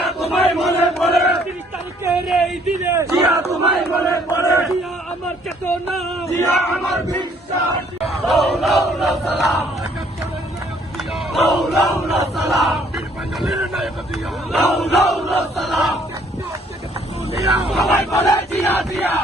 জিয়া তোমায় মনে পড়ে 30 তারিখের এই দিনে জিয়া তোমায় মনে পড়ে জিয়া আমার চেতনা জিয়া আমার বিশ্বাস লাউ লাউ লাউ সালাম লাউ লাউ লাউ সালাম লাউ লাউ লাউ সালাম সবাই বলে জিয়া জিয়া